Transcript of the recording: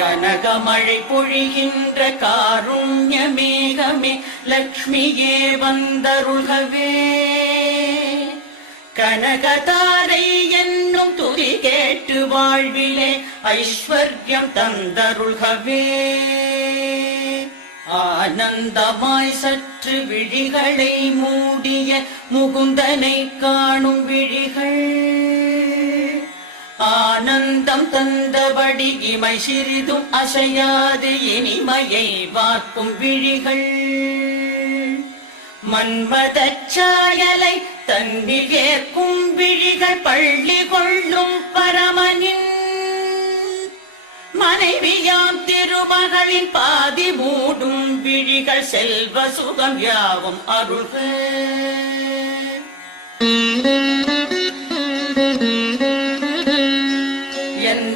கனகமழை பொழிகின்ற காருண்ய மேகமே லக்ஷ்மியே வந்தருள்கவே. கனகதாரை என்னும் துதி கேட்டு வாழ்விலே ஐஸ்வர்யம் தந்தருள்கவே. ஆனந்தமாய் சற்று விழிகளை மூடிய முகுந்தனை காணும் விழிகள் ஆனந்தம் தந்தபடி இமை சிறிதும் அசையாது இனிமையை வார்க்கும் விழிகள். மன்மதச் சாயலை தன்னில் ஏற்கும் விழிகள் பள்ளி கொள்ளும் பரமனின். மனைவியாம் திருமகளின் பாதி மூடும் விழிகள் செல்வ சுகம் யாவும் அருள்கள்